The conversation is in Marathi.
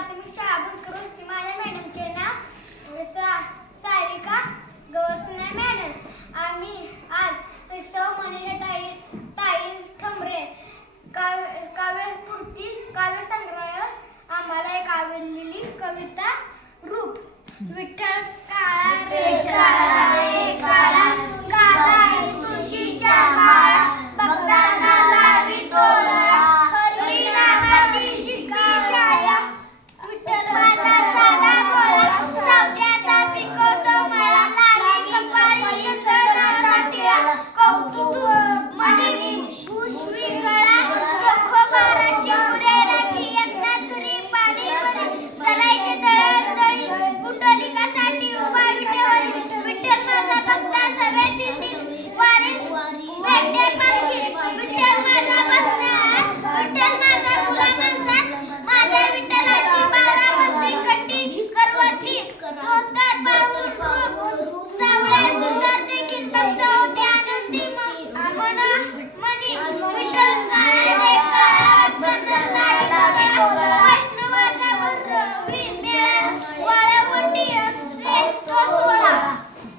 प्राथमिक शाळा बुलकर वस्ती. माझ्या मॅडमचे नाव सारिका गवसने मॅडम. आम्ही आज सौ मनीषा ताई ठमरे काव्यपूर्ती काव्य संग्रह आम्हाला एक आवडलेली कविता रूप. विठ्ठल काळा रे काळा